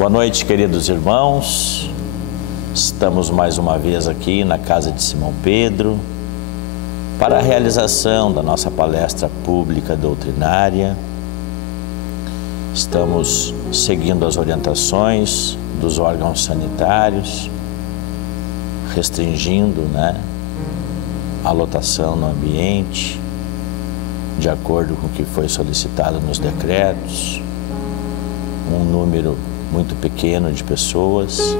Boa noite, queridos irmãos. Estamos mais uma vez aqui na Casa de Simão Pedro para a realização da nossa palestra pública doutrinária. Estamos seguindo as orientações dos órgãos sanitários, restringindo, a lotação no ambiente, de acordo com o que foi solicitado nos decretos, um número muito pequeno de pessoas,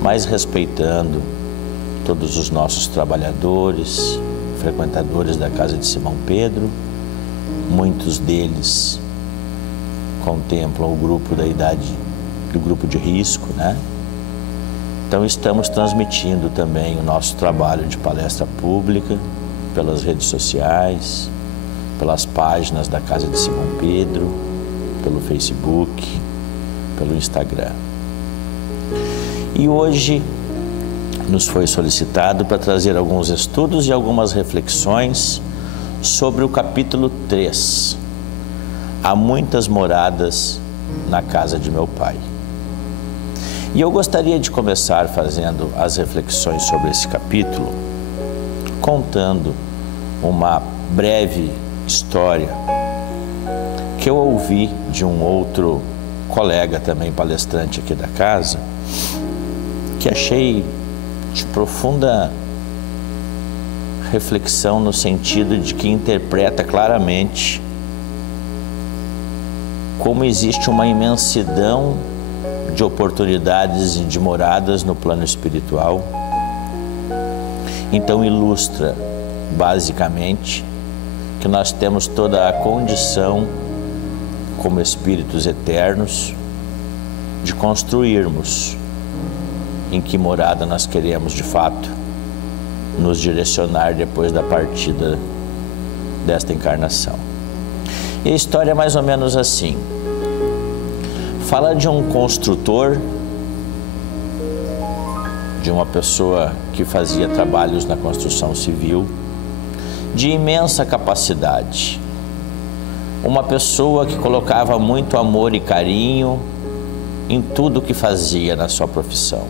mas respeitando todos os nossos trabalhadores, frequentadores da Casa de Simão Pedro. Muitos deles contemplam o grupo da idade, o grupo de risco, Então estamos transmitindo também o nosso trabalho de palestra pública pelas redes sociais, pelas páginas da Casa de Simão Pedro, pelo Facebook, pelo Instagram. E hoje nos foi solicitado para trazer alguns estudos e algumas reflexões sobre o capítulo 3. Há muitas moradas na casa de meu pai. E eu gostaria de começar fazendo as reflexões sobre esse capítulo, contando uma breve história que eu ouvi de um outro colega também palestrante aqui da casa, que achei de profunda reflexão no sentido de que interpreta claramente como existe uma imensidão de oportunidades e de moradas no plano espiritual. Então ilustra basicamente que nós temos toda a condição como espíritos eternos de construirmos em que morada nós queremos de fato nos direcionar depois da partida desta encarnação. E a história é mais ou menos assim. Fala de um construtor, de uma pessoa que fazia trabalhos na construção civil, de imensa capacidade. Uma pessoa que colocava muito amor e carinho em tudo que fazia na sua profissão.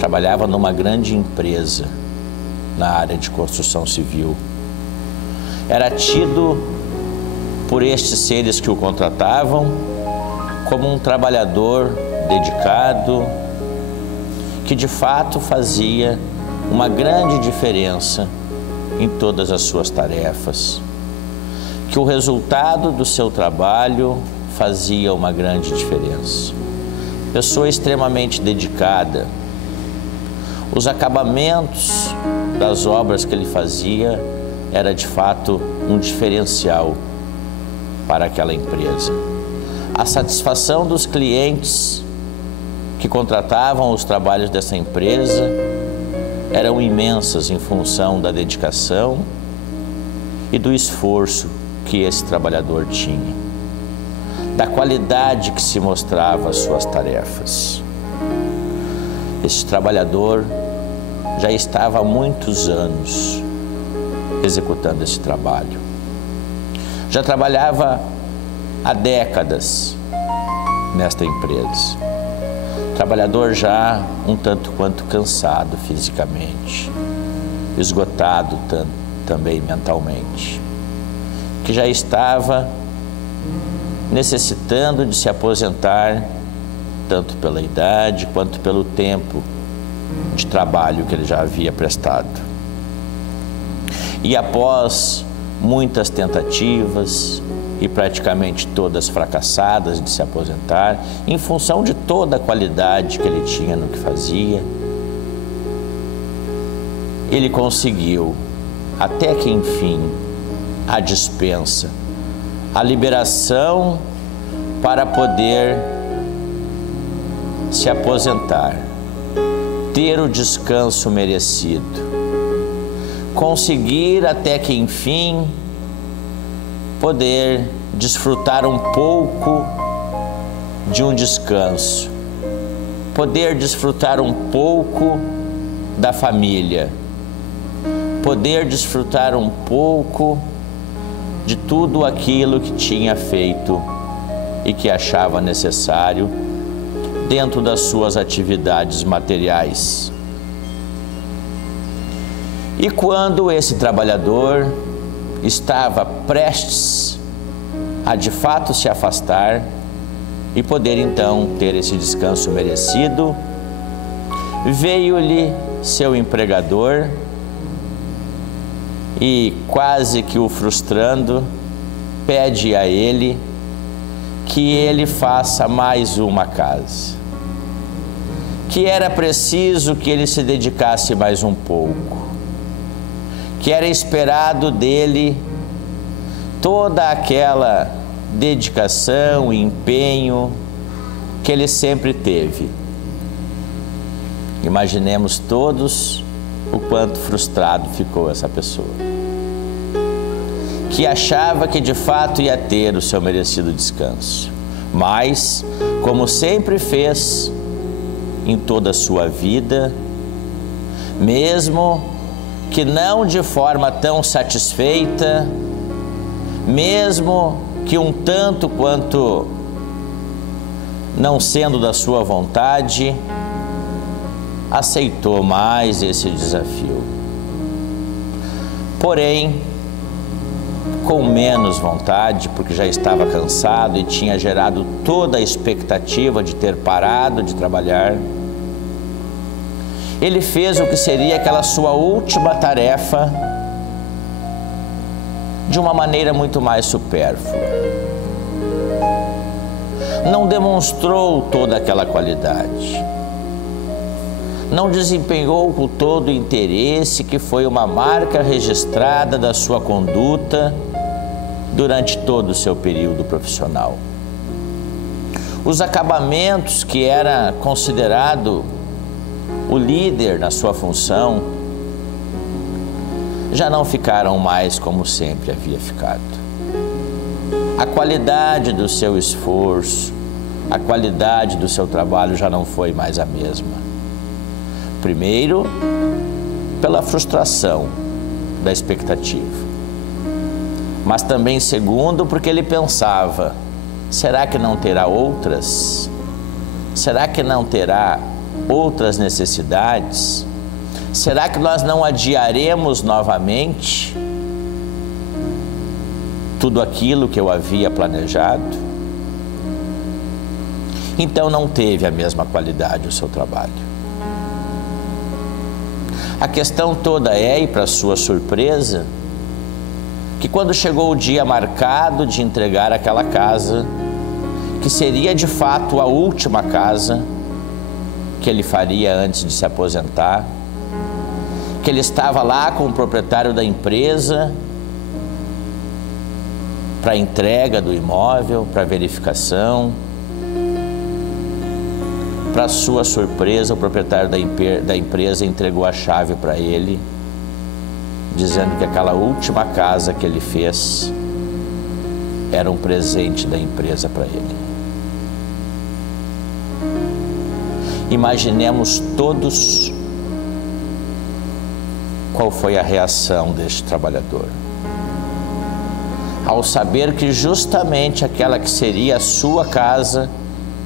Trabalhava numa grande empresa na área de construção civil. Era tido por estes seres que o contratavam como um trabalhador dedicado, que de fato fazia uma grande diferença em todas as suas tarefas, que o resultado do seu trabalho fazia uma grande diferença. Pessoa extremamente dedicada. Os acabamentos das obras que ele fazia era de fato um diferencial para aquela empresa. A satisfação dos clientes que contratavam os trabalhos dessa empresa eram imensas em função da dedicação e do esforço que esse trabalhador tinha, da qualidade que se mostrava as suas tarefas. Esse trabalhador já estava há muitos anos executando esse trabalho. Já trabalhava há décadas nesta empresa. Trabalhador já um tanto quanto cansado fisicamente, esgotado também mentalmente, que já estava necessitando de se aposentar, tanto pela idade quanto pelo tempo de trabalho que ele já havia prestado. E após muitas tentativas, e praticamente todas fracassadas de se aposentar, em função de toda a qualidade que ele tinha no que fazia, ele conseguiu, até que enfim, a dispensa, a liberação para poder se aposentar, ter o descanso merecido, conseguir até que enfim poder desfrutar um pouco de um descanso, poder desfrutar um pouco da família, poder desfrutar um pouco de tudo aquilo que tinha feito e que achava necessário dentro das suas atividades materiais. E quando esse trabalhador estava prestes a de fato se afastar e poder então ter esse descanso merecido, veio-lhe seu empregador e, quase que o frustrando, pede a ele que ele faça mais uma casa, que era preciso que ele se dedicasse mais um pouco, que era esperado dele toda aquela dedicação e empenho que ele sempre teve. Imaginemos todos o quanto frustrado ficou essa pessoa, que achava que de fato ia ter o seu merecido descanso, mas, como sempre fez em toda a sua vida, mesmo que não de forma tão satisfeita, mesmo que um tanto quanto não sendo da sua vontade, aceitou mais esse desafio. Porém, com menos vontade, porque já estava cansado e tinha gerado toda a expectativa de ter parado de trabalhar, ele fez o que seria aquela sua última tarefa de uma maneira muito mais supérflua. Não demonstrou toda aquela qualidade. Não desempenhou com todo o interesse que foi uma marca registrada da sua conduta durante todo o seu período profissional. Os acabamentos que era considerado o líder na sua função já não ficaram mais como sempre havia ficado. A qualidade do seu esforço, a qualidade do seu trabalho já não foi mais a mesma. Primeiro, pela frustração da expectativa, mas também segundo, porque ele pensava: será que não terá outras? Será que não terá outras necessidades? Será que nós não adiaremos novamente tudo aquilo que eu havia planejado? Então não teve a mesma qualidade o seu trabalho. A questão toda é, e para sua surpresa, que quando chegou o dia marcado de entregar aquela casa, que seria de fato a última casa que ele faria antes de se aposentar, que ele estava lá com o proprietário da empresa para entrega do imóvel, para verificação. Para sua surpresa, o proprietário da empresa entregou a chave para ele, dizendo que aquela última casa que ele fez era um presente da empresa para ele. Imaginemos todos qual foi a reação deste trabalhador ao saber que justamente aquela que seria a sua casa,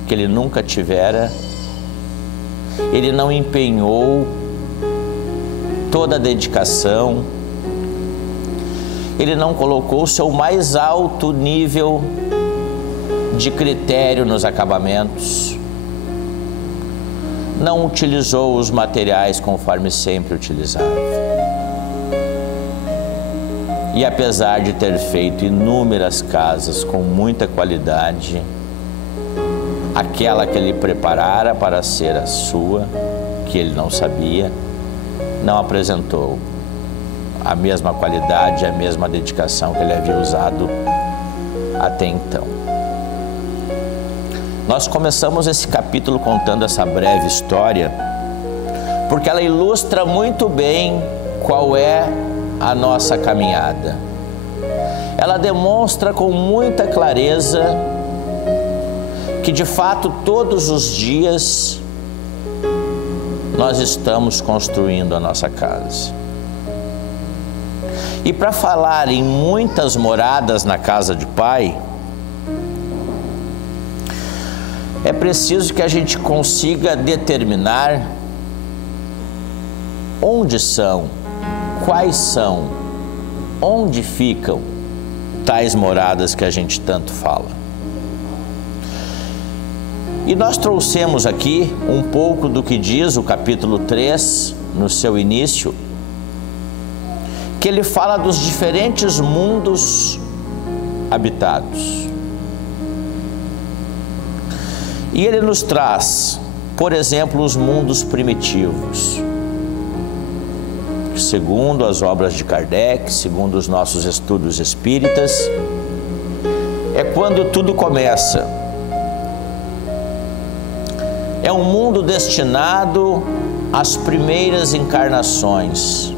que ele nunca tivera, ele não empenhou toda a dedicação, ele não colocou o seu mais alto nível de critério nos acabamentos, não utilizou os materiais conforme sempre utilizava. E apesar de ter feito inúmeras casas com muita qualidade, aquela que ele preparara para ser a sua, que ele não sabia, não apresentou a mesma qualidade, a mesma dedicação que ele havia usado até então. Nós começamos esse capítulo contando essa breve história, porque ela ilustra muito bem qual é a nossa caminhada. Ela demonstra com muita clareza que de fato todos os dias nós estamos construindo a nossa casa. E para falar em muitas moradas na casa de Pai, é preciso que a gente consiga determinar onde são, quais são, onde ficam tais moradas que a gente tanto fala. E nós trouxemos aqui um pouco do que diz o capítulo 3, no seu início, que ele fala dos diferentes mundos habitados. E ele nos traz, por exemplo, os mundos primitivos. Segundo as obras de Kardec, segundo os nossos estudos espíritas, é quando tudo começa. É um mundo destinado às primeiras encarnações.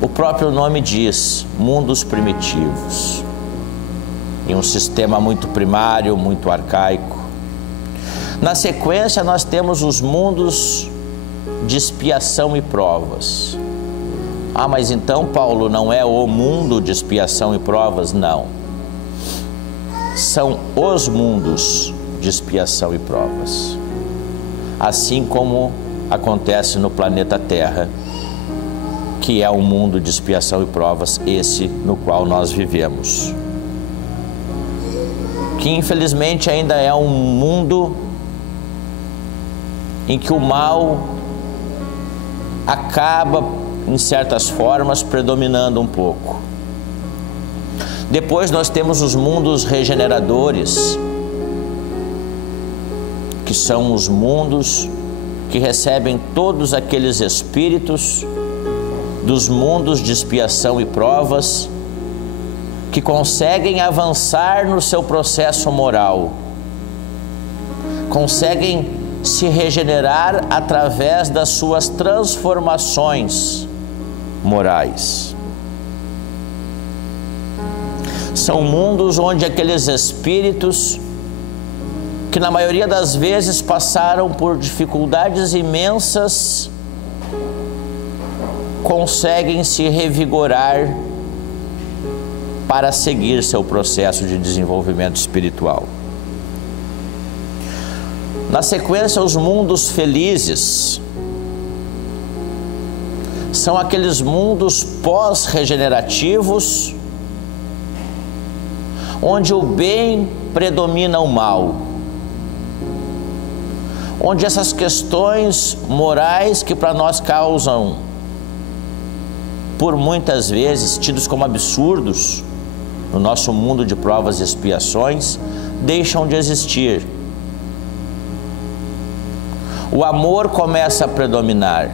O próprio nome diz, mundos primitivos. Em um sistema muito primário, muito arcaico. Na sequência, nós temos os mundos de expiação e provas. Ah, mas então, Paulo, não é o mundo de expiação e provas? Não. São os mundos de expiação e provas. Assim como acontece no planeta Terra, que é um mundo de expiação e provas, esse no qual nós vivemos. Que infelizmente ainda é um mundo em que o mal acaba, em certas formas, predominando um pouco. Depois nós temos os mundos regeneradores, que são os mundos que recebem todos aqueles espíritos dos mundos de expiação e provas que conseguem avançar no seu processo moral, conseguem se regenerar através das suas transformações morais. São mundos onde aqueles espíritos que na maioria das vezes passaram por dificuldades imensas conseguem se revigorar para seguir seu processo de desenvolvimento espiritual. Na sequência, os mundos felizes são aqueles mundos pós-regenerativos onde o bem predomina o mal, onde essas questões morais que para nós causam, por muitas vezes, tidos como absurdos no nosso mundo de provas e expiações, deixam de existir. O amor começa a predominar.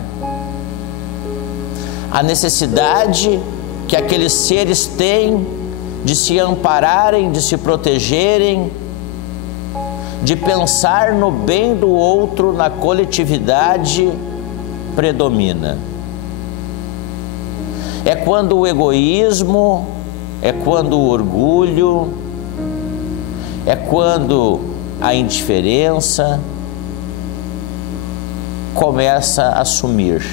A necessidade que aqueles seres têm de se ampararem, de se protegerem, de pensar no bem do outro, na coletividade, predomina. É quando o egoísmo, é quando o orgulho, é quando a indiferença começa a sumir,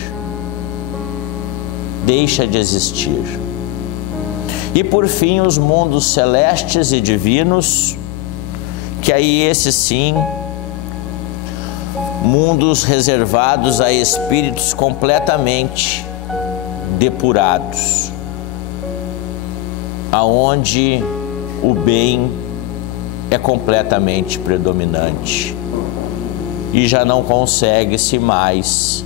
deixa de existir. E por fim, os mundos celestes e divinos, que aí esses sim, mundos reservados a espíritos completamente depurados, aonde o bem é completamente predominante e já não consegue-se mais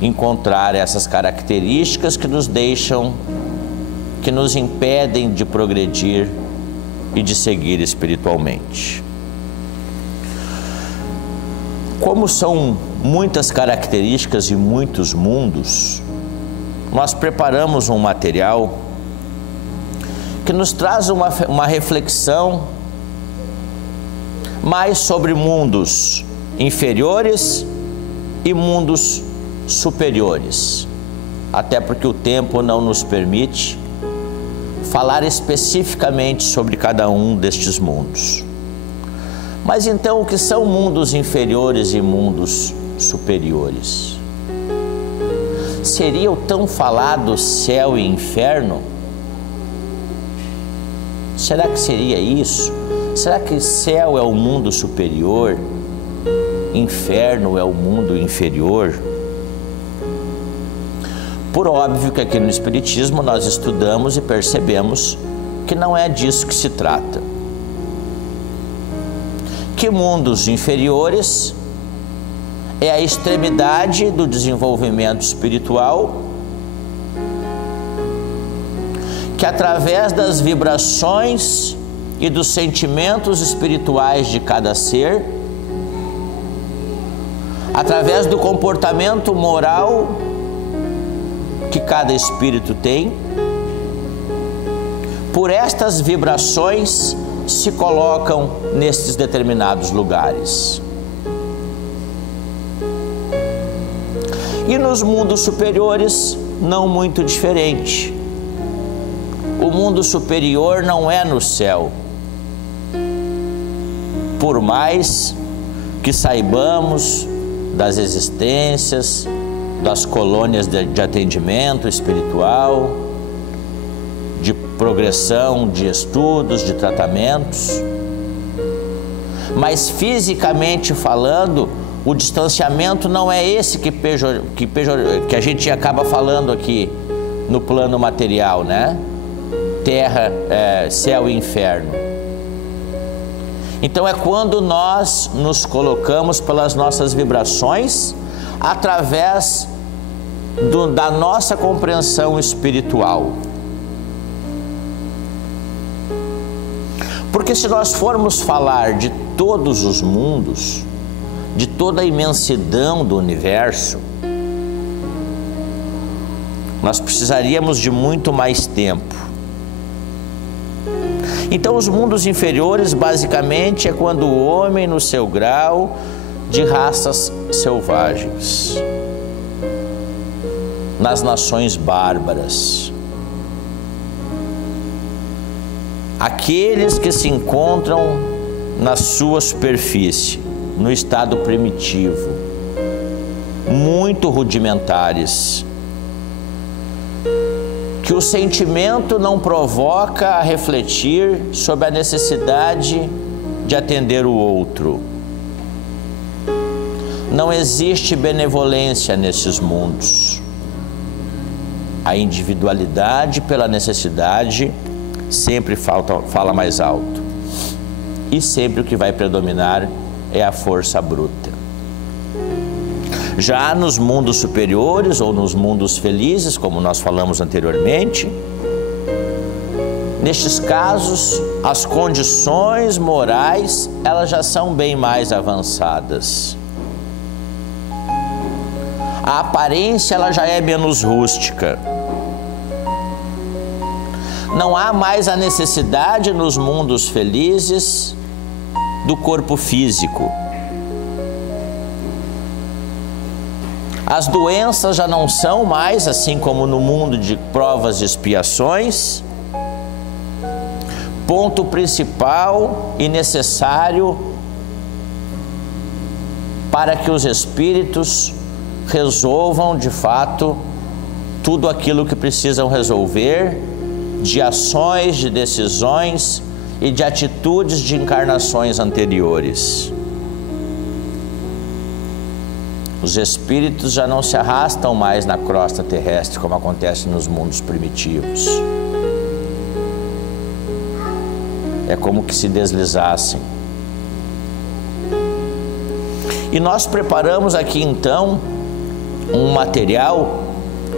encontrar essas características que nos deixam, que nos impedem de progredir e de seguir espiritualmente. Como são muitas características e muitos mundos, nós preparamos um material que nos traz uma reflexão mais sobre mundos inferiores e mundos superiores, até porque o tempo não nos permite falar especificamente sobre cada um destes mundos. Mas então, o que são mundos inferiores e mundos superiores? Seria o tão falado céu e inferno? Será que seria isso? Será que céu é o mundo superior? Inferno é o mundo inferior? Por óbvio que aqui no Espiritismo nós estudamos e percebemos que não é disso que se trata. Que mundos inferiores é a extremidade do desenvolvimento espiritual, que através das vibrações e dos sentimentos espirituais de cada ser, através do comportamento moral que cada espírito tem, por estas vibrações se colocam nestes determinados lugares. E nos mundos superiores, não muito diferente. O mundo superior não é no céu. Por mais que saibamos das existências, das colônias de atendimento espiritual, de progressão de estudos, de tratamentos, mas fisicamente falando, o distanciamento não é esse que a gente acaba falando aqui no plano material, né? Terra, céu e inferno. Então é quando nós nos colocamos pelas nossas vibrações, através da nossa compreensão espiritual. Porque se nós formos falar de todos os mundos, de toda a imensidão do universo, nós precisaríamos de muito mais tempo. Então os mundos inferiores basicamente é quando o homem no seu grau de raças selvagens, nas nações bárbaras, aqueles que se encontram na sua superfície, no estado primitivo, muito rudimentares, que o sentimento não provoca a refletir sobre a necessidade de atender o outro. Não existe benevolência nesses mundos. A individualidade pela necessidade sempre fala mais alto. E sempre o que vai predominar é a força bruta. Já nos mundos superiores ou nos mundos felizes, como nós falamos anteriormente, nestes casos, as condições morais, elas já são bem mais avançadas. A aparência, ela já é menos rústica. Não há mais a necessidade nos mundos felizes do corpo físico. As doenças já não são mais, assim como no mundo de provas e expiações, ponto principal e necessário para que os espíritos resolvam de fato tudo aquilo que precisam resolver, de ações, de decisões e de atitudes de encarnações anteriores. Os espíritos já não se arrastam mais na crosta terrestre como acontece nos mundos primitivos. É como que se deslizassem. E nós preparamos aqui então um material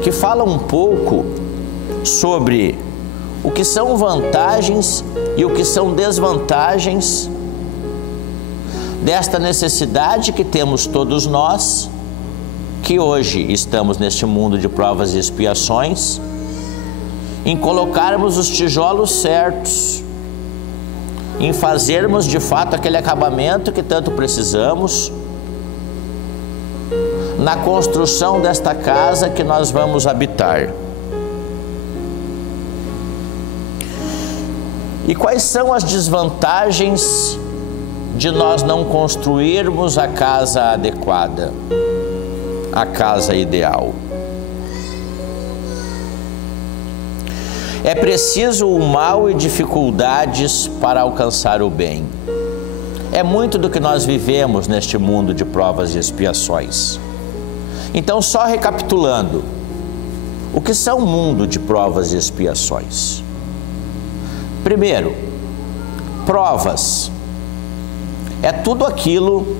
que fala um pouco sobre o que são vantagens e o que são desvantagens desta necessidade que temos todos nós, que hoje estamos neste mundo de provas e expiações, em colocarmos os tijolos certos, em fazermos de fato aquele acabamento que tanto precisamos, na construção desta casa que nós vamos habitar. E quais são as desvantagens de nós não construirmos a casa adequada, a casa ideal? É preciso o mal e dificuldades para alcançar o bem. É muito do que nós vivemos neste mundo de provas e expiações. Então, só recapitulando, o que são o mundo de provas e expiações? Primeiro, provas é tudo aquilo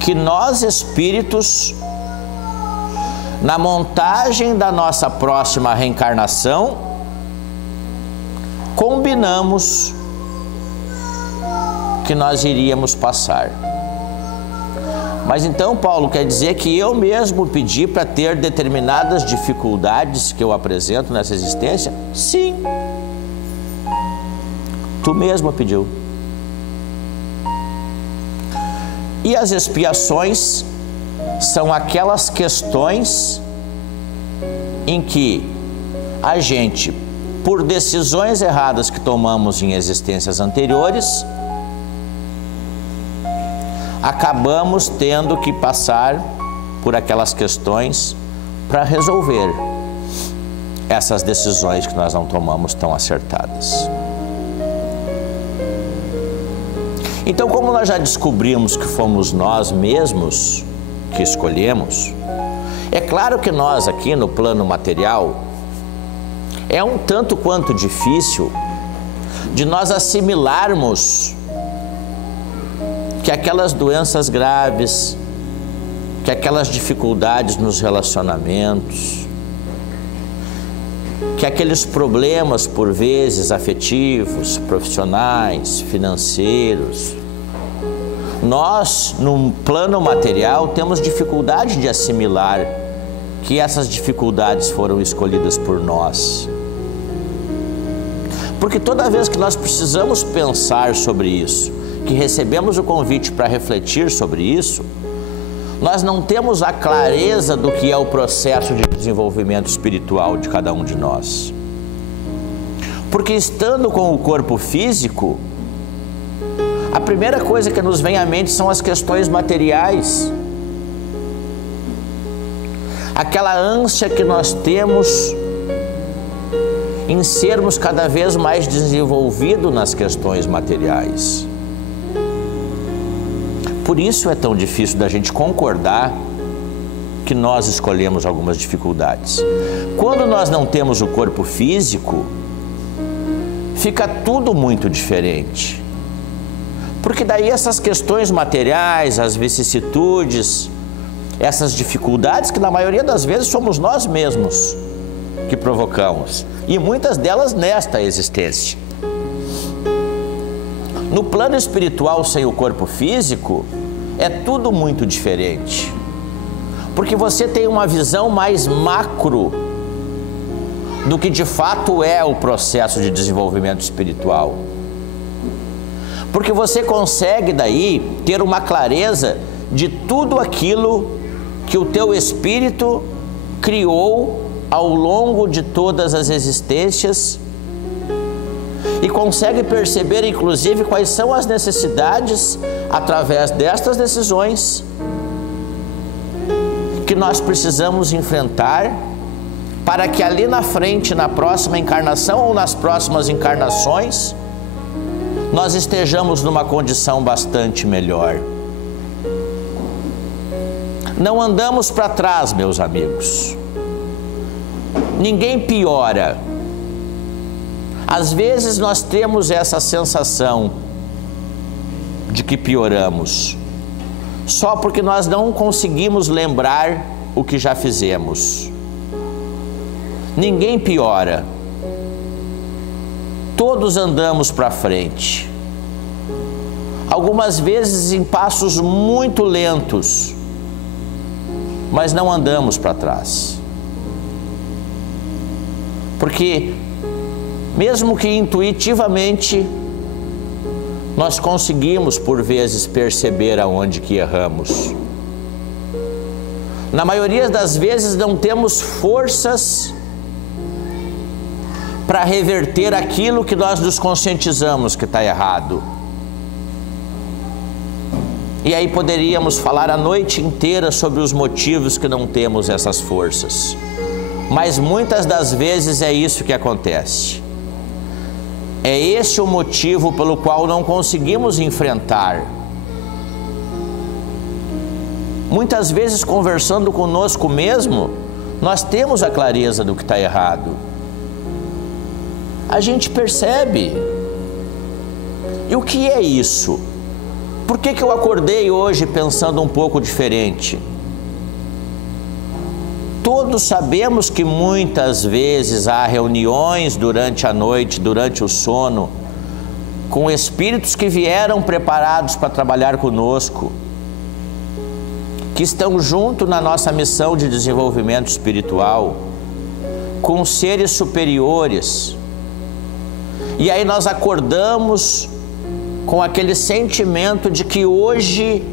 que nós espíritos, na montagem da nossa próxima reencarnação, combinamos que nós iríamos passar. Mas então, Paulo, quer dizer que eu mesmo pedi para ter determinadas dificuldades que eu apresento nessa existência? Sim. Tu mesmo pediu. E as expiações são aquelas questões em que a gente, por decisões erradas que tomamos em existências anteriores, acabamos tendo que passar por aquelas questões para resolver essas decisões que nós não tomamos tão acertadas. Então, como nós já descobrimos que fomos nós mesmos que escolhemos, é claro que nós aqui no plano material é um tanto quanto difícil de nós assimilarmos que aquelas doenças graves, que aquelas dificuldades nos relacionamentos, que aqueles problemas por vezes afetivos, profissionais, financeiros, nós, num plano material, temos dificuldade de assimilar que essas dificuldades foram escolhidas por nós. Porque toda vez que nós precisamos pensar sobre isso, que recebemos o convite para refletir sobre isso, nós não temos a clareza do que é o processo de desenvolvimento espiritual de cada um de nós. Porque estando com o corpo físico, a primeira coisa que nos vem à mente são as questões materiais. Aquela ânsia que nós temos em sermos cada vez mais desenvolvidos nas questões materiais. Por isso é tão difícil da gente concordar que nós escolhemos algumas dificuldades. Quando nós não temos o corpo físico, fica tudo muito diferente. Porque daí essas questões materiais, as vicissitudes, essas dificuldades que na maioria das vezes somos nós mesmos que provocamos, e muitas delas nesta existência. No plano espiritual, sem o corpo físico, é tudo muito diferente. Porque você tem uma visão mais macro do que de fato é o processo de desenvolvimento espiritual. Porque você consegue daí ter uma clareza de tudo aquilo que o teu espírito criou ao longo de todas as existências e consegue perceber, inclusive, quais são as necessidades, através destas decisões, que nós precisamos enfrentar para que ali na frente, na próxima encarnação ou nas próximas encarnações, nós estejamos numa condição bastante melhor. Não andamos para trás, meus amigos. Ninguém piora. Às vezes nós temos essa sensação de que pioramos, só porque nós não conseguimos lembrar o que já fizemos. Ninguém piora. Todos andamos para frente. Algumas vezes em passos muito lentos, mas não andamos para trás. Porque mesmo que intuitivamente nós conseguimos por vezes perceber aonde que erramos, na maioria das vezes não temos forças para reverter aquilo que nós nos conscientizamos que está errado. E aí poderíamos falar a noite inteira sobre os motivos que não temos essas forças. Mas muitas das vezes é isso que acontece. É esse o motivo pelo qual não conseguimos enfrentar. Muitas vezes, conversando conosco mesmo, nós temos a clareza do que está errado. A gente percebe. E o que é isso? Por que eu acordei hoje pensando um pouco diferente? Todos sabemos que muitas vezes há reuniões durante a noite, durante o sono, com espíritos que vieram preparados para trabalhar conosco, que estão junto na nossa missão de desenvolvimento espiritual, com seres superiores. E aí nós acordamos com aquele sentimento de que hoje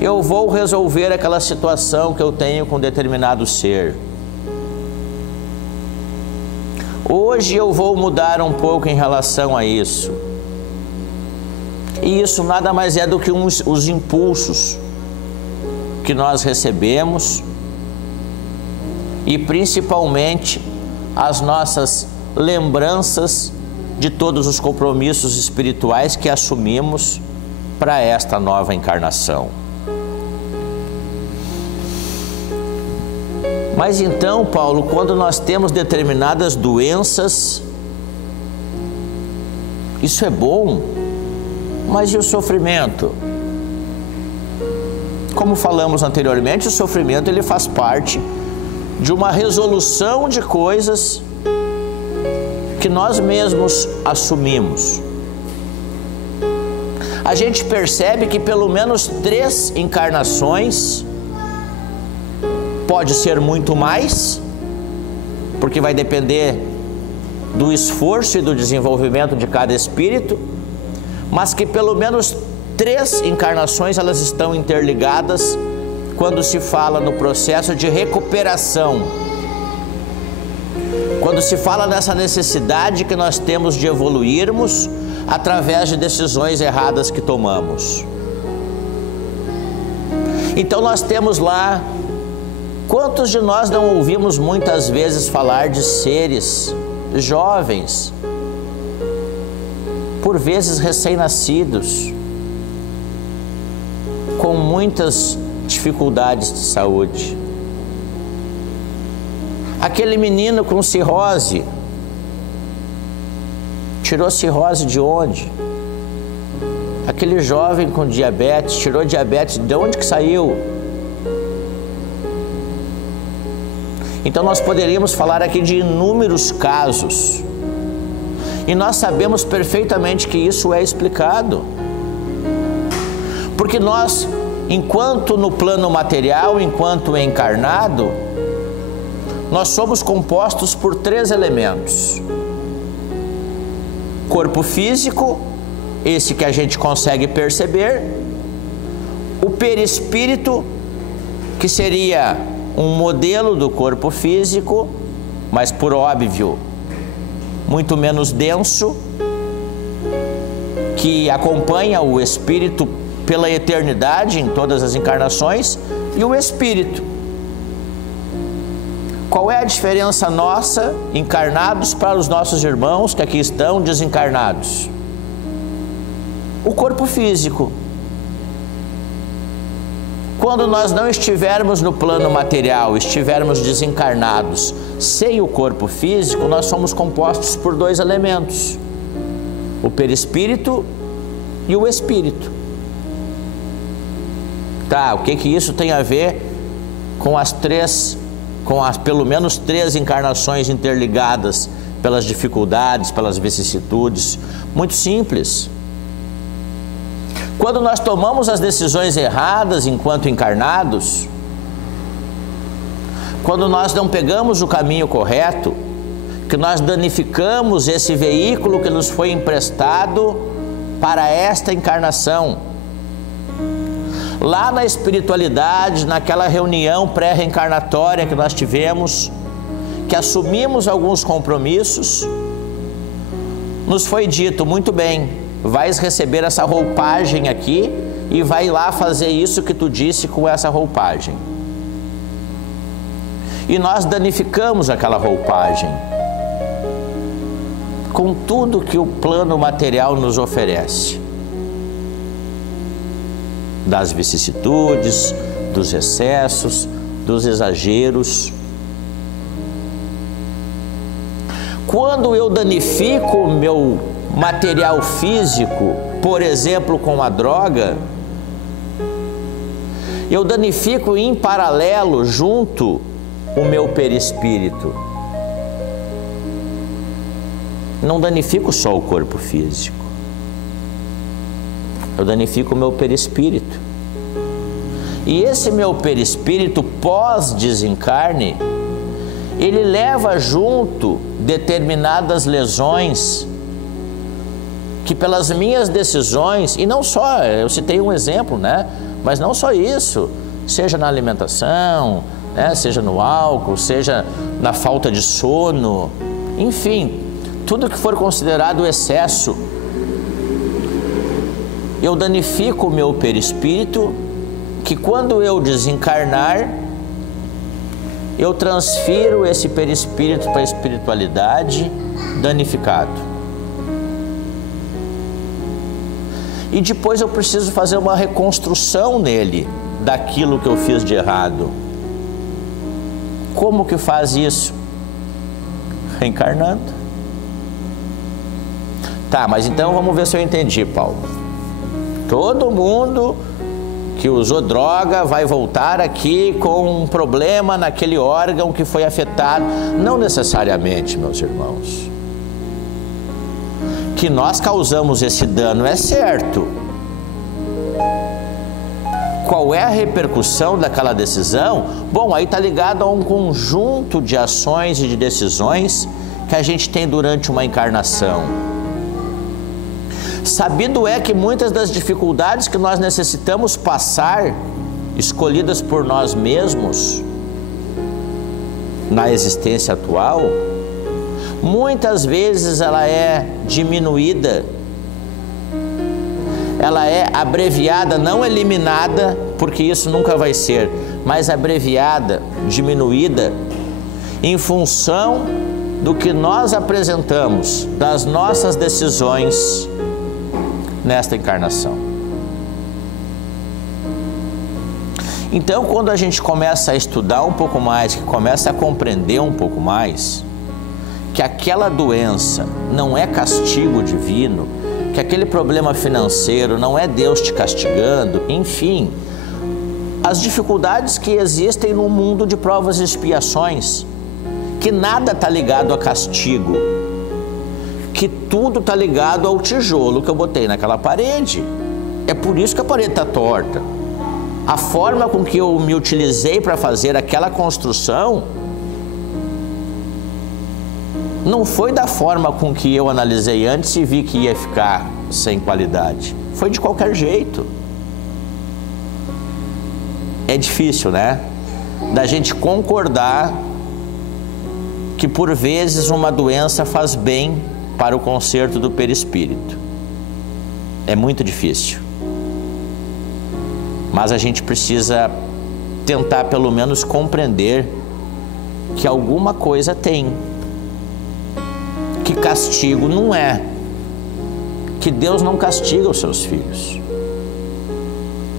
eu vou resolver aquela situação que eu tenho com determinado ser. Hoje eu vou mudar um pouco em relação a isso. E isso nada mais é do que os impulsos que nós recebemos e principalmente as nossas lembranças de todos os compromissos espirituais que assumimos para esta nova encarnação. Mas então, Paulo, quando nós temos determinadas doenças, isso é bom, mas e o sofrimento? Como falamos anteriormente, o sofrimento ele faz parte de uma resolução de coisas que nós mesmos assumimos. A gente percebe que pelo menos 3 encarnações, pode ser muito mais, porque vai depender do esforço e do desenvolvimento de cada espírito, mas que pelo menos 3 encarnações elas estão interligadas quando se fala no processo de recuperação, quando se fala nessa necessidade que nós temos de evoluirmos através de decisões erradas que tomamos. Então nós temos lá, quantos de nós não ouvimos muitas vezes falar de seres jovens, por vezes recém-nascidos, com muitas dificuldades de saúde? Aquele menino com cirrose, tirou cirrose de onde? Aquele jovem com diabetes, tirou diabetes de onde que saiu? Então nós poderíamos falar aqui de inúmeros casos, e nós sabemos perfeitamente que isso é explicado, porque nós, enquanto no plano material, enquanto encarnado, nós somos compostos por 3 elementos: corpo físico, esse que a gente consegue perceber; o perispírito, que seria um modelo do corpo físico, mas por óbvio, muito menos denso, que acompanha o espírito pela eternidade em todas as encarnações; e o espírito. Qual é a diferença nossa, encarnados, para os nossos irmãos que aqui estão desencarnados? O corpo físico. Quando nós não estivermos no plano material, estivermos desencarnados, sem o corpo físico, nós somos compostos por 2 elementos: o perispírito e o espírito. Tá, o que isso tem a ver com as pelo menos 3 encarnações interligadas pelas dificuldades, pelas vicissitudes? Muito simples. Quando nós tomamos as decisões erradas enquanto encarnados, quando nós não pegamos o caminho correto, que nós danificamos esse veículo que nos foi emprestado para esta encarnação, lá na espiritualidade, naquela reunião pré-reencarnatória que nós tivemos, que assumimos alguns compromissos, nos foi dito: muito bem, vais receber essa roupagem aqui e vai lá fazer isso que tu disse com essa roupagem. E nós danificamos aquela roupagem com tudo que o plano material nos oferece. Das vicissitudes, dos excessos, dos exageros. Quando eu danifico o meu material físico, por exemplo, com a droga, eu danifico em paralelo, junto, o meu perispírito. Não danifico só o corpo físico. Eu danifico o meu perispírito. E esse meu perispírito pós-desencarne, ele leva junto determinadas lesões que pelas minhas decisões, e não só, eu citei um exemplo, né? Mas não só isso, seja na alimentação, né? Seja no álcool, seja na falta de sono, enfim, tudo que for considerado excesso, eu danifico o meu perispírito, que quando eu desencarnar, eu transfiro esse perispírito para a espiritualidade danificado. E depois eu preciso fazer uma reconstrução nele, daquilo que eu fiz de errado. Como que faz isso? Reencarnando. Tá, mas então vamos ver se eu entendi, Paulo. Todo mundo que usou droga vai voltar aqui com um problema naquele órgão que foi afetado. Não necessariamente, meus irmãos. Que nós causamos esse dano é certo. Qual é a repercussão daquela decisão? Bom, aí está ligado a um conjunto de ações e de decisões que a gente tem durante uma encarnação. Sabido é que muitas das dificuldades que nós necessitamos passar, escolhidas por nós mesmos, na existência atual, muitas vezes ela é diminuída, ela é abreviada, não eliminada, porque isso nunca vai ser, mas abreviada, diminuída, em função do que nós apresentamos, das nossas decisões nesta encarnação. Então, quando a gente começa a estudar um pouco mais, que começa a compreender um pouco mais, que aquela doença não é castigo divino, que aquele problema financeiro não é Deus te castigando, enfim, as dificuldades que existem no mundo de provas e expiações, que nada está ligado a castigo, que tudo está ligado ao tijolo que eu botei naquela parede. É por isso que a parede está torta. A forma com que eu me utilizei para fazer aquela construção não foi da forma com que eu analisei antes e vi que ia ficar sem qualidade. Foi de qualquer jeito. É difícil, né? Da gente concordar que por vezes uma doença faz bem para o conserto do perispírito. É muito difícil. Mas a gente precisa tentar pelo menos compreender que alguma coisa tem. Que castigo não é. Que Deus não castiga os seus filhos.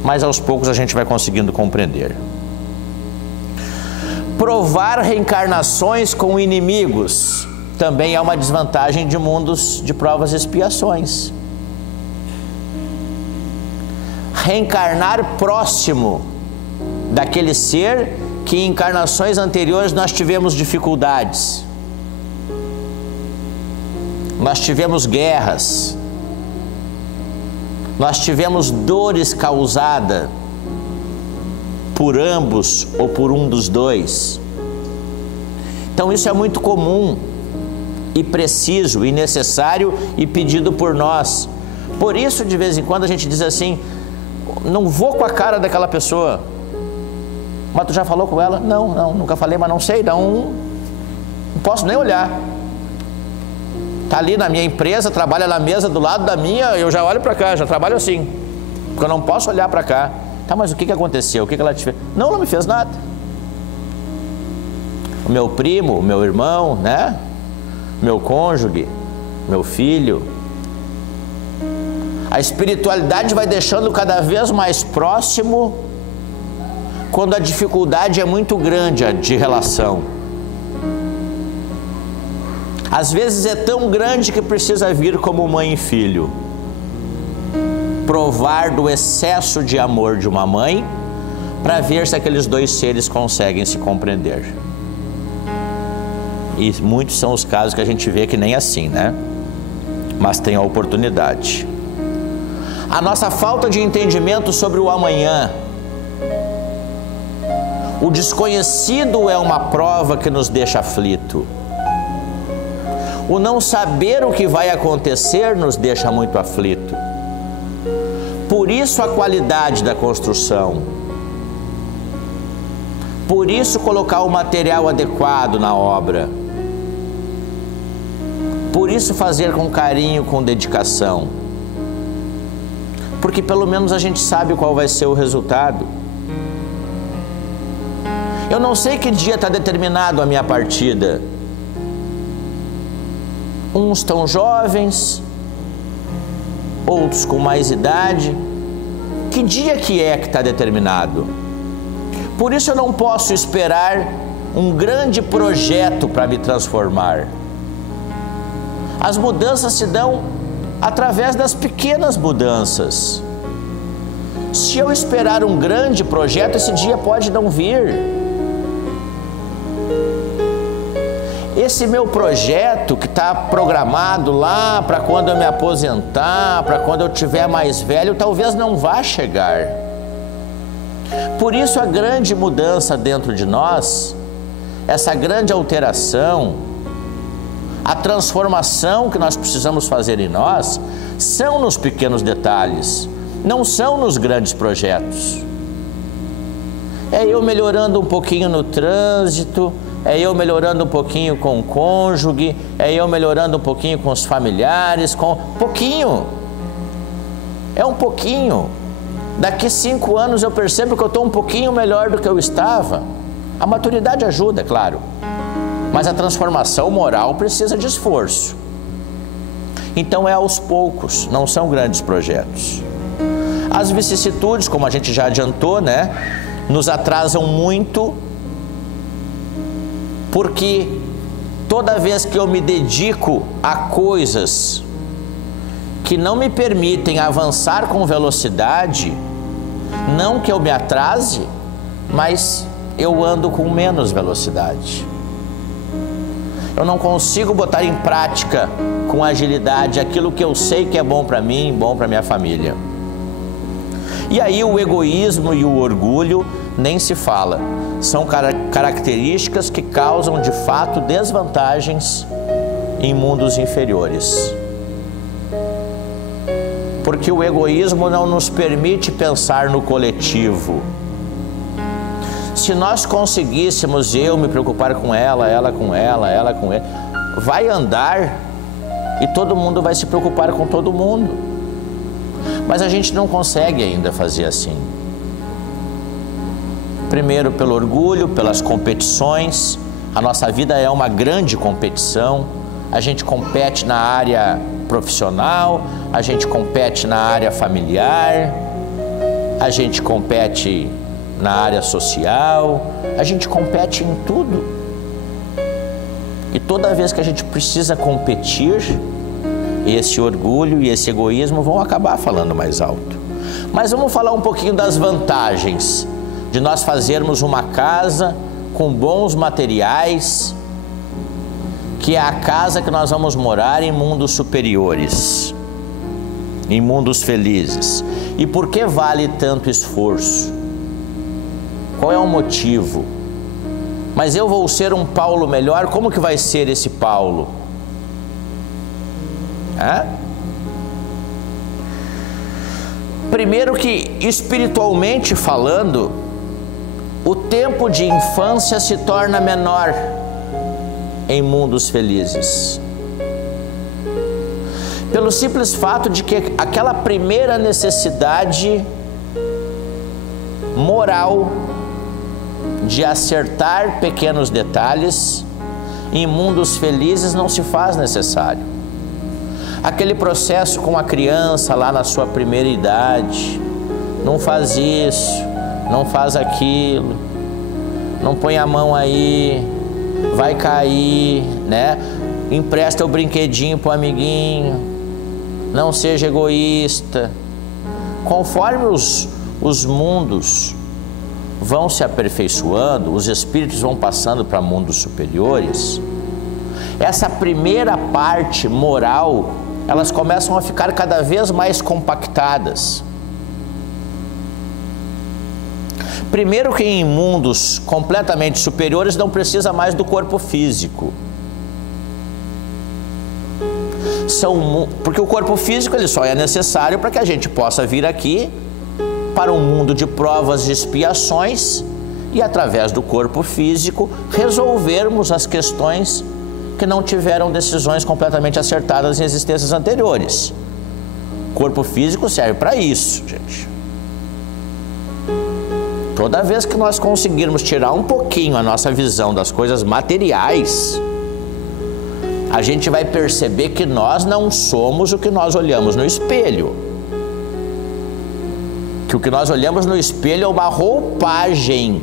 Mas aos poucos a gente vai conseguindo compreender. Provar reencarnações com inimigos também é uma desvantagem de mundos de provas e expiações. Reencarnar próximo daquele ser que em encarnações anteriores nós tivemos dificuldades. Nós tivemos guerras. Nós tivemos dores causadas por ambos ou por um dos dois. Então isso é muito comum e preciso e necessário e pedido por nós. Por isso, de vez em quando a gente diz assim: não vou com a cara daquela pessoa. Mas tu já falou com ela? Não, nunca falei, mas não sei, não posso nem olhar. Está ali na minha empresa, trabalha na mesa do lado da minha, eu já olho para cá, já trabalho assim, porque eu não posso olhar para cá. Tá, mas o que aconteceu? O que ela te fez? Não me fez nada. o meu primo, o meu irmão, né? Meu cônjuge, meu filho. A espiritualidade vai deixando cada vez mais próximo quando a dificuldade é muito grande de relação. Às vezes é tão grande que precisa vir como mãe e filho, provar do excesso de amor de uma mãe, para ver se aqueles dois seres conseguem se compreender. E muitos são os casos que a gente vê que nem assim, né? Mas tem a oportunidade. A nossa falta de entendimento sobre o amanhã. O desconhecido é uma prova que nos deixa aflito. O não saber o que vai acontecer nos deixa muito aflito. Por isso a qualidade da construção. Por isso colocar o material adequado na obra. Por isso fazer com carinho, com dedicação. Porque pelo menos a gente sabe qual vai ser o resultado. Eu não sei que dia está determinado a minha partida. Uns tão jovens, outros com mais idade. Que dia que é que está determinado? Por isso eu não posso esperar um grande projeto para me transformar. As mudanças se dão através das pequenas mudanças. Se eu esperar um grande projeto, esse dia pode não vir. Esse meu projeto que está programado lá para quando eu me aposentar, para quando eu tiver mais velho, talvez não vá chegar. Por isso a grande mudança dentro de nós, essa grande alteração, a transformação que nós precisamos fazer em nós, são nos pequenos detalhes, não são nos grandes projetos. É eu melhorando um pouquinho no trânsito, é eu melhorando um pouquinho com o cônjuge, é eu melhorando um pouquinho com os familiares, pouquinho. É um pouquinho. Daqui 5 anos eu percebo que eu estou um pouquinho melhor do que eu estava. A maturidade ajuda, é claro. Mas a transformação moral precisa de esforço. Então é aos poucos, não são grandes projetos. As vicissitudes, como a gente já adiantou, né, nos atrasam muito, porque toda vez que eu me dedico a coisas que não me permitem avançar com velocidade, não que eu me atrase, mas eu ando com menos velocidade. Eu não consigo botar em prática com agilidade aquilo que eu sei que é bom para mim, bom para minha família. E aí o egoísmo e o orgulho nem se fala. São características que causam de fato desvantagens em mundos inferiores. Porque o egoísmo não nos permite pensar no coletivo. Se nós conseguíssemos eu me preocupar com ela, ela com ela, ela com ele, vai andar e todo mundo vai se preocupar com todo mundo. Mas a gente não consegue ainda fazer assim. Primeiro pelo orgulho, pelas competições. A nossa vida é uma grande competição. A gente compete na área profissional, a gente compete na área familiar, a gente compete na área social, a gente compete em tudo. E toda vez que a gente precisa competir, esse orgulho e esse egoísmo vão acabar falando mais alto. Mas vamos falar um pouquinho das vantagens de nós fazermos uma casa com bons materiais, que é a casa que nós vamos morar em mundos superiores, em mundos felizes. E por que vale tanto esforço? Qual é o motivo? Mas eu vou ser um Paulo melhor, como que vai ser esse Paulo? Primeiro que, espiritualmente falando, o tempo de infância se torna menor em mundos felizes. Pelo simples fato de que aquela primeira necessidade moral de acertar pequenos detalhes, em mundos felizes não se faz necessário. Aquele processo com a criança lá na sua primeira idade, não faz isso, não faz aquilo, não põe a mão aí, vai cair, né? Empresta o brinquedinho pro amiguinho, não seja egoísta. Conforme os mundos vão se aperfeiçoando, os espíritos vão passando para mundos superiores, essa primeira parte moral, elas começam a ficar cada vez mais compactadas. Primeiro que em mundos completamente superiores não precisa mais do corpo físico. Porque o corpo físico ele só é necessário para que a gente possa vir aqui para um mundo de provas e expiações e através do corpo físico resolvermos as questões que não tiveram decisões completamente acertadas em existências anteriores. O corpo físico serve para isso, gente. Toda vez que nós conseguirmos tirar um pouquinho a nossa visão das coisas materiais, a gente vai perceber que nós não somos o que nós olhamos no espelho. Que o que nós olhamos no espelho é uma roupagem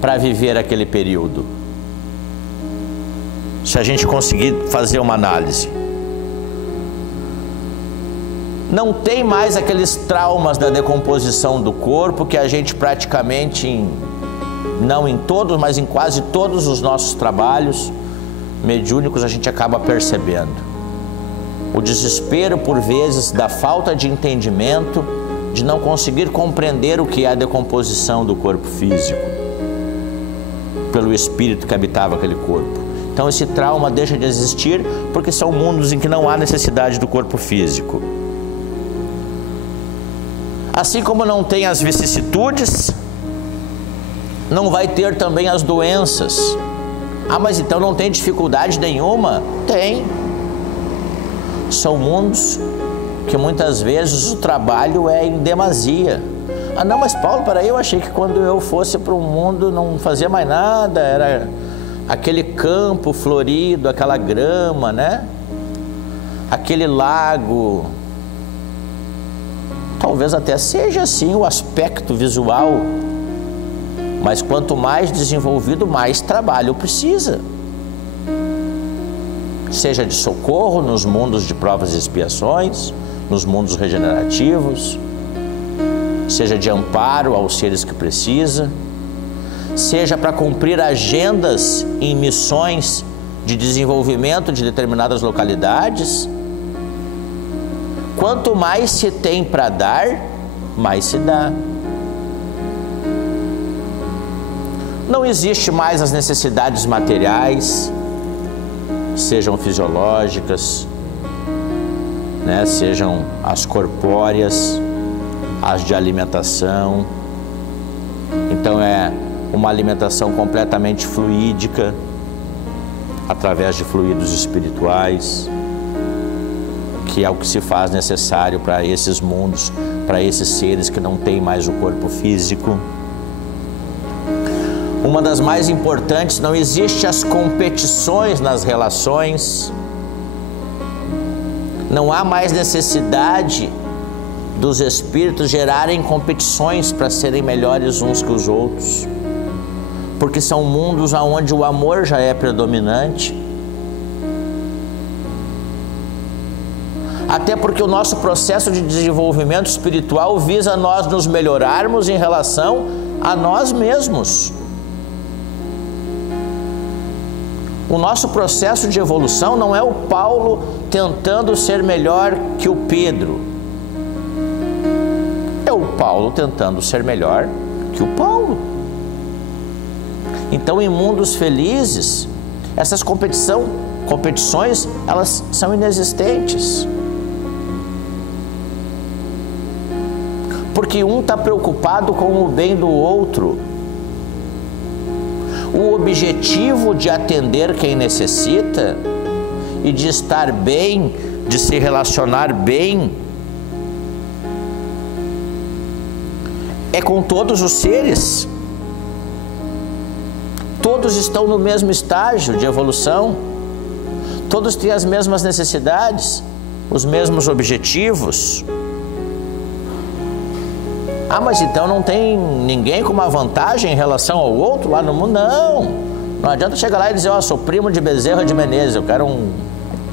para viver aquele período. Se a gente conseguir fazer uma análise. Não tem mais aqueles traumas da decomposição do corpo que a gente praticamente, não em todos, mas em quase todos os nossos trabalhos mediúnicos a gente acaba percebendo. O desespero, por vezes, da falta de entendimento, de não conseguir compreender o que é a decomposição do corpo físico, pelo espírito que habitava aquele corpo. Então esse trauma deixa de existir porque são mundos em que não há necessidade do corpo físico. Assim como não tem as vicissitudes, não vai ter também as doenças. Ah, mas então não tem dificuldade nenhuma? Tem. São mundos que muitas vezes o trabalho é em demasia. Ah não, mas Paulo, peraí, eu achei que quando eu fosse para um mundo não fazia mais nada, era aquele campo florido, aquela grama, né? Aquele lago. Talvez até seja assim o aspecto visual, mas quanto mais desenvolvido, mais trabalho precisa. Seja de socorro nos mundos de provas e expiações, nos mundos regenerativos, seja de amparo aos seres que precisa, seja para cumprir agendas em missões de desenvolvimento de determinadas localidades. Quanto mais se tem para dar, mais se dá. Não existe mais as necessidades materiais, sejam fisiológicas, né, sejam as corpóreas, as de alimentação. Então é uma alimentação completamente fluídica, através de fluidos espirituais, que é o que se faz necessário para esses mundos, para esses seres que não têm mais o corpo físico. Uma das mais importantes, não existe as competições nas relações, não há mais necessidade dos espíritos gerarem competições para serem melhores uns que os outros, porque são mundos onde o amor já é predominante. Até porque o nosso processo de desenvolvimento espiritual visa nós nos melhorarmos em relação a nós mesmos. O nosso processo de evolução não é o Paulo tentando ser melhor que o Pedro. É o Paulo tentando ser melhor que o Paulo. Então, em mundos felizes, essas competições, elas são inexistentes. Porque um está preocupado com o bem do outro. O objetivo de atender quem necessita e de estar bem, de se relacionar bem, é com todos os seres. Todos estão no mesmo estágio de evolução, todos têm as mesmas necessidades, os mesmos objetivos. Ah, mas então não tem ninguém com uma vantagem em relação ao outro lá no mundo? Não adianta chegar lá e dizer, ó, sou primo de Bezerra de Menezes, eu quero um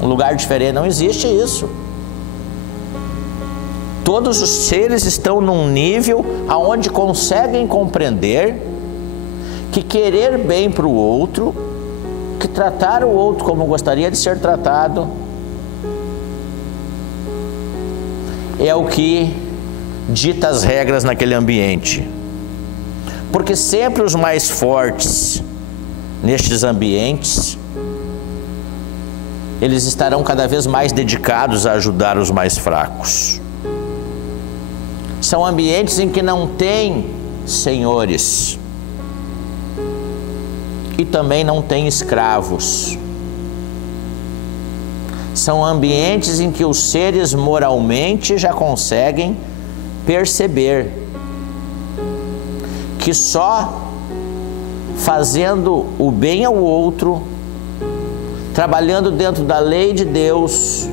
lugar diferente. Não existe isso. Todos os seres estão num nível aonde conseguem compreender que querer bem para o outro, que tratar o outro como gostaria de ser tratado, é o que dita as regras naquele ambiente. Porque sempre os mais fortes nestes ambientes, eles estarão cada vez mais dedicados a ajudar os mais fracos. São ambientes em que não tem senhores e também não tem escravos. São ambientes em que os seres moralmente já conseguem perceber que só fazendo o bem ao outro, trabalhando dentro da lei de Deus,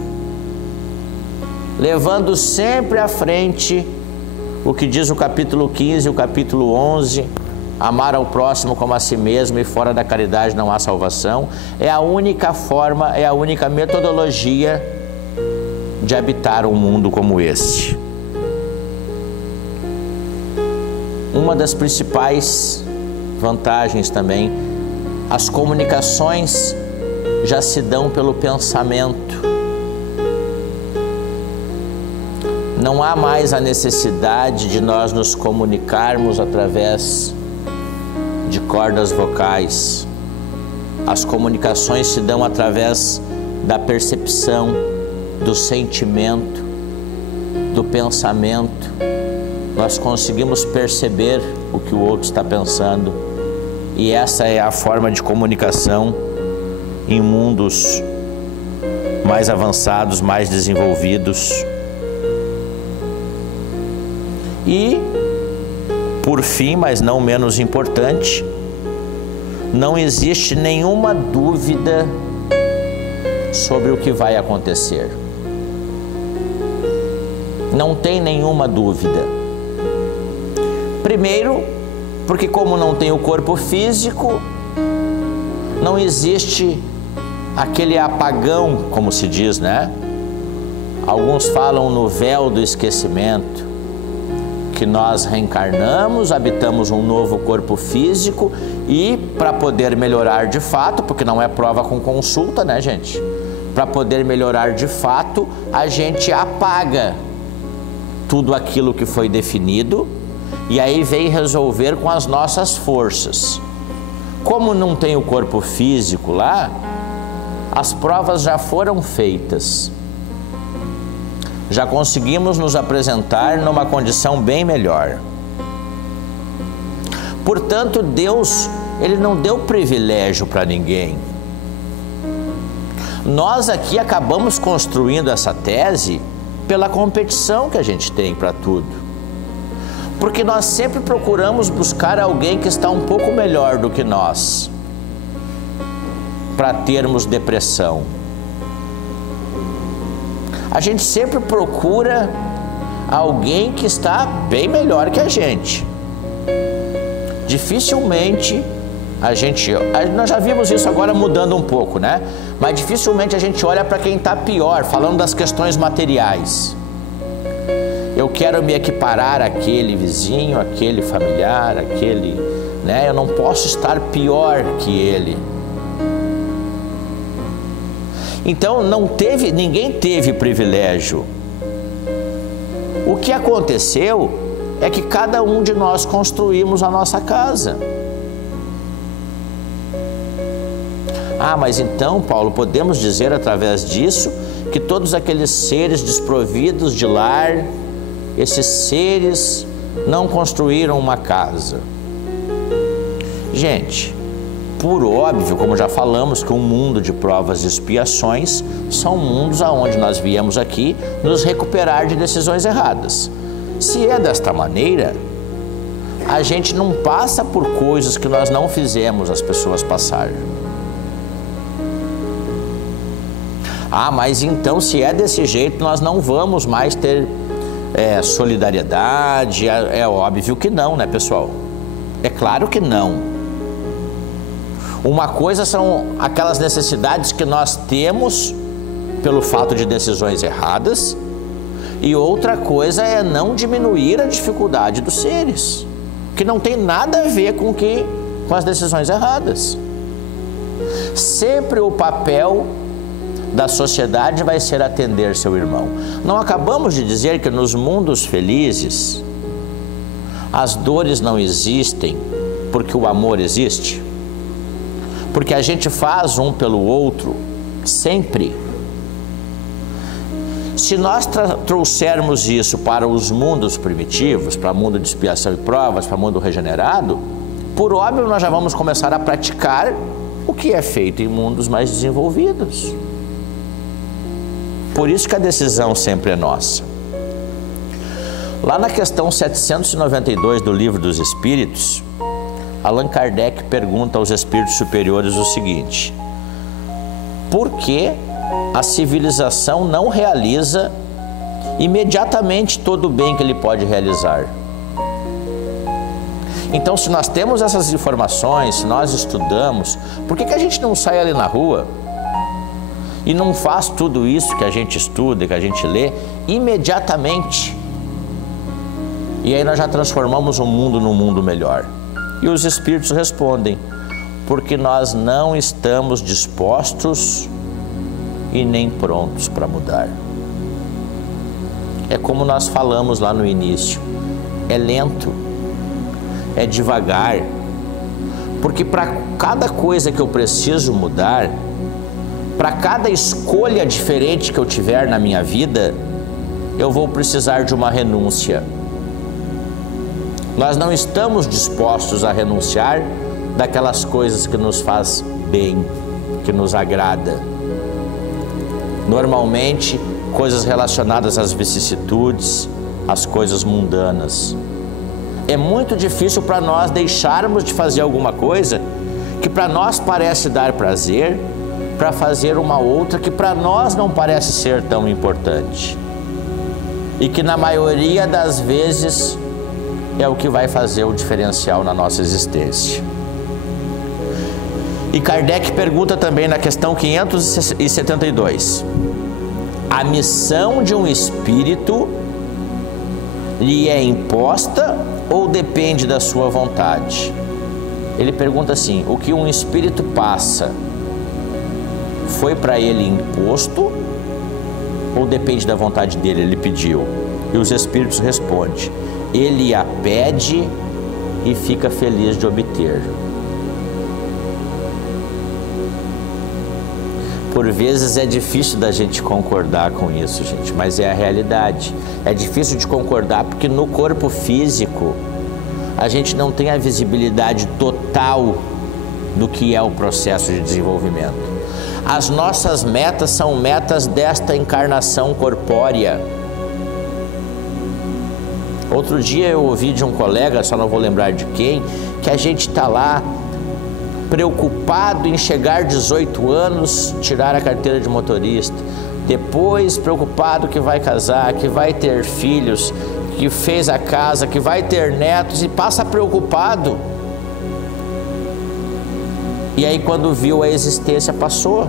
levando sempre à frente o que diz o capítulo 15 e o capítulo 11, amar ao próximo como a si mesmo, e fora da caridade não há salvação, é a única forma, é a única metodologia de habitar um mundo como este. Uma das principais vantagens também, as comunicações já se dão pelo pensamento. Não há mais a necessidade de nós nos comunicarmos através de cordas vocais. As comunicações se dão através da percepção, do sentimento, do pensamento. Nós conseguimos perceber o que o outro está pensando, e essa é a forma de comunicação em mundos mais avançados, mais desenvolvidos. E, por fim, mas não menos importante, não existe nenhuma dúvida sobre o que vai acontecer. Não tem nenhuma dúvida. Primeiro, porque como não tem o corpo físico, não existe aquele apagão, como se diz, né? Alguns falam no véu do esquecimento, que nós reencarnamos, habitamos um novo corpo físico e, para poder melhorar de fato, porque não é prova com consulta, né, gente? Para poder melhorar de fato, a gente apaga tudo aquilo que foi definido e aí vem resolver com as nossas forças. Como não tem o corpo físico lá, as provas já foram feitas. Já conseguimos nos apresentar numa condição bem melhor. Portanto, Deus, Ele não deu privilégio para ninguém. Nós aqui acabamos construindo essa tese pela competição que a gente tem para tudo. Porque nós sempre procuramos buscar alguém que está um pouco melhor do que nós, para termos depressão. A gente sempre procura alguém que está bem melhor que a gente. Dificilmente nós já vimos isso agora mudando um pouco, né? Mas dificilmente a gente olha para quem está pior, falando das questões materiais. Eu quero me equiparar àquele vizinho, àquele familiar, àquele, né? Eu não posso estar pior que ele. Então ninguém teve privilégio. O que aconteceu é que cada um de nós construímos a nossa casa. Ah, mas então, Paulo, podemos dizer através disso que todos aqueles seres desprovidos de lar, esses seres não construíram uma casa. Gente, por óbvio, como já falamos, que um mundo de provas e expiações são mundos aonde nós viemos aqui nos recuperar de decisões erradas. Se é desta maneira, a gente não passa por coisas que nós não fizemos as pessoas passarem. Ah, mas então se é desse jeito nós não vamos mais ter solidariedade? É óbvio que não, né, pessoal? É claro que não. Uma coisa são aquelas necessidades que nós temos pelo fato de decisões erradas, e outra coisa é não diminuir a dificuldade dos seres, que não tem nada a ver com as decisões erradas. Sempre o papel da sociedade vai ser atender seu irmão. Não acabamos de dizer que nos mundos felizes as dores não existem porque o amor existe? Porque a gente faz um pelo outro sempre. Se nós trouxermos isso para os mundos primitivos, para o mundo de expiação e provas, para o mundo regenerado, por óbvio nós já vamos começar a praticar o que é feito em mundos mais desenvolvidos. Por isso que a decisão sempre é nossa. Lá na questão 792 do Livro dos Espíritos, Allan Kardec pergunta aos espíritos superiores o seguinte: por que a civilização não realiza imediatamente todo o bem que ele pode realizar? Então, se nós temos essas informações, se nós estudamos, por que a gente não sai ali na rua e não faz tudo isso que a gente estuda, que a gente lê, imediatamente? E aí nós já transformamos o mundo num mundo melhor. E os espíritos respondem: porque nós não estamos dispostos e nem prontos para mudar. É como nós falamos lá no início, é lento, é devagar, porque para cada coisa que eu preciso mudar, para cada escolha diferente que eu tiver na minha vida, eu vou precisar de uma renúncia. Nós não estamos dispostos a renunciar daquelas coisas que nos faz bem, que nos agrada. Normalmente, coisas relacionadas às vicissitudes, às coisas mundanas. É muito difícil para nós deixarmos de fazer alguma coisa que para nós parece dar prazer, para fazer uma outra que para nós não parece ser tão importante. E que na maioria das vezes é o que vai fazer o diferencial na nossa existência. E Kardec pergunta também na questão 572: a missão de um espírito lhe é imposta ou depende da sua vontade? Ele pergunta assim: o que um espírito passa foi para ele imposto ou depende da vontade dele? Ele pediu. E os espíritos respondem: ele a pede e fica feliz de obter. Por vezes é difícil da gente concordar com isso, gente, mas é a realidade. É difícil de concordar porque no corpo físico a gente não tem a visibilidade total do que é o processo de desenvolvimento. As nossas metas são metas desta encarnação corpórea. Outro dia eu ouvi de um colega, só não vou lembrar de quem, que a gente está lá preocupado em chegar 18 anos, tirar a carteira de motorista, depois preocupado que vai casar, que vai ter filhos, que fez a casa, que vai ter netos, e passa preocupado. E aí quando viu, a existência passou.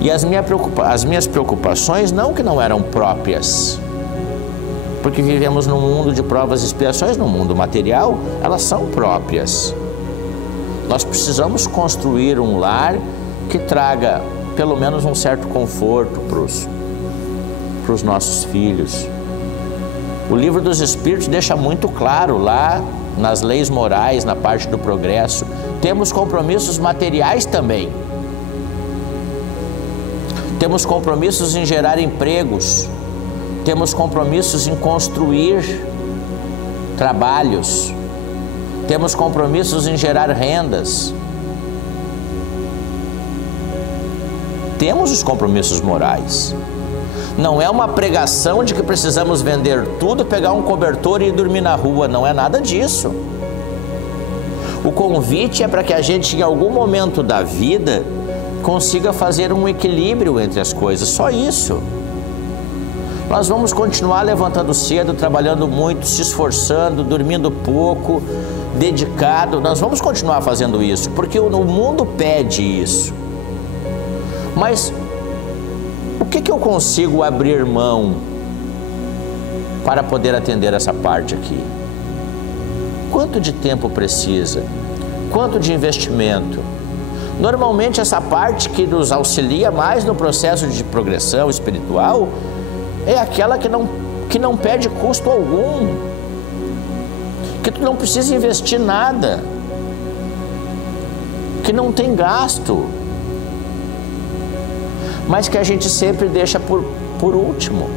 E as minhas preocupações não que não eram próprias, porque vivemos num mundo de provas e expiações, no mundo material, elas são próprias. Nós precisamos construir um lar que traga pelo menos um certo conforto para os nossos filhos. O Livro dos Espíritos deixa muito claro lá nas leis morais, na parte do progresso, temos compromissos materiais também. Temos compromissos em gerar empregos. Temos compromissos em construir trabalhos. Temos compromissos em gerar rendas. Temos os compromissos morais. Não é uma pregação de que precisamos vender tudo, pegar um cobertor e ir dormir na rua. Não é nada disso. O convite é para que a gente, em algum momento da vida, consiga fazer um equilíbrio entre as coisas. Só isso. Nós vamos continuar levantando cedo, trabalhando muito, se esforçando, dormindo pouco, dedicado. Nós vamos continuar fazendo isso, porque o mundo pede isso. Mas o que eu consigo abrir mão para poder atender essa parte aqui? Quanto de tempo precisa? Quanto de investimento? Normalmente essa parte que nos auxilia mais no processo de progressão espiritual é aquela que não pede custo algum, que tu não precisa investir nada, que não tem gasto, mas que a gente sempre deixa por último.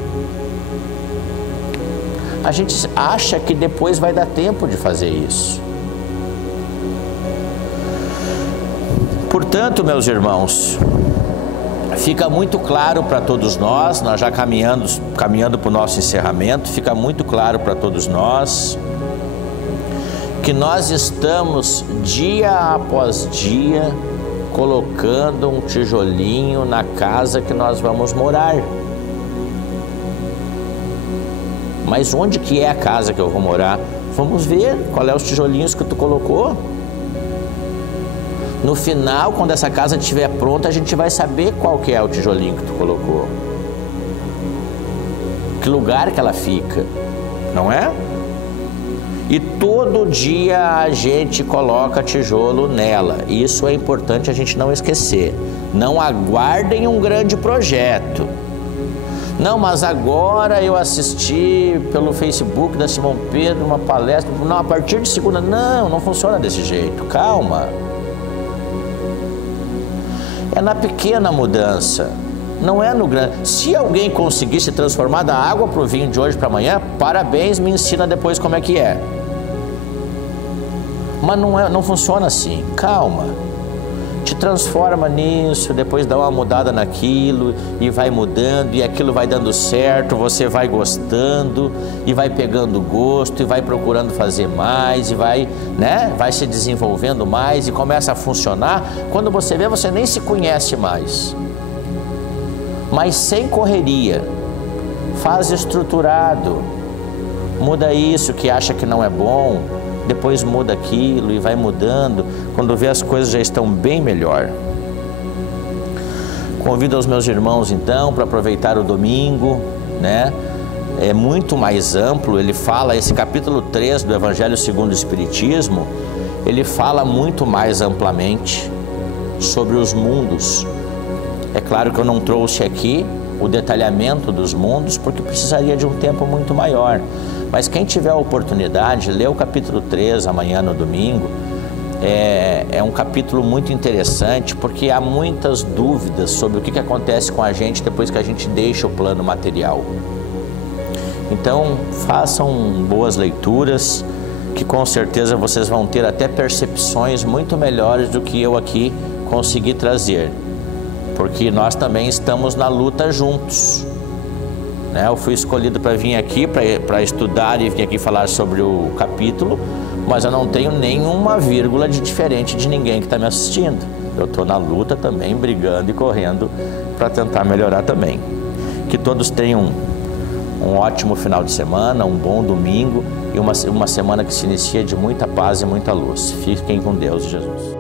A gente acha que depois vai dar tempo de fazer isso. Portanto, meus irmãos, fica muito claro para todos nós já caminhando para o nosso encerramento, fica muito claro para todos nós que nós estamos dia após dia colocando um tijolinho na casa que nós vamos morar. Mas onde que é a casa que eu vou morar? Vamos ver qual é os tijolinhos que tu colocou. No final, quando essa casa estiver pronta, a gente vai saber qual que é o tijolinho que tu colocou. Que lugar que ela fica, não é? E todo dia a gente coloca tijolo nela. Isso é importante a gente não esquecer. Não aguardem um grande projeto. Não, mas agora eu assisti pelo Facebook da Simão Pedro uma palestra. Não, a partir de segunda. Não funciona desse jeito. Calma. É na pequena mudança, não é no grande. Se alguém conseguir se transformar da água para o vinho de hoje para amanhã, parabéns, me ensina depois como é que é. Mas não funciona assim. Calma. Te transforma nisso, depois dá uma mudada naquilo e vai mudando e aquilo vai dando certo, você vai gostando e vai pegando gosto e vai procurando fazer mais e vai se desenvolvendo mais e começa a funcionar. Quando você vê, você nem se conhece mais. Mas sem correria, faz estruturado, muda isso que acha que não é bom, depois muda aquilo e vai mudando. Quando vê, as coisas já estão bem melhor. Convido os meus irmãos então para aproveitar o domingo, né? É muito mais amplo. Ele fala, esse capítulo 3 do Evangelho segundo o Espiritismo, ele fala muito mais amplamente sobre os mundos. É claro que eu não trouxe aqui o detalhamento dos mundos, porque precisaria de um tempo muito maior. Mas quem tiver a oportunidade, lê o capítulo 3 amanhã no domingo. É um capítulo muito interessante, porque há muitas dúvidas sobre o que acontece com a gente depois que a gente deixa o plano material. Então, façam boas leituras, que com certeza vocês vão ter até percepções muito melhores do que eu aqui consegui trazer. Porque nós também estamos na luta juntos. Eu fui escolhido para vir aqui, para estudar e vir aqui falar sobre o capítulo, mas eu não tenho nenhuma vírgula de diferente de ninguém que está me assistindo. Eu estou na luta também, brigando e correndo para tentar melhorar também. Que todos tenham um ótimo final de semana, um bom domingo e uma semana que se inicia de muita paz e muita luz. Fiquem com Deus e Jesus.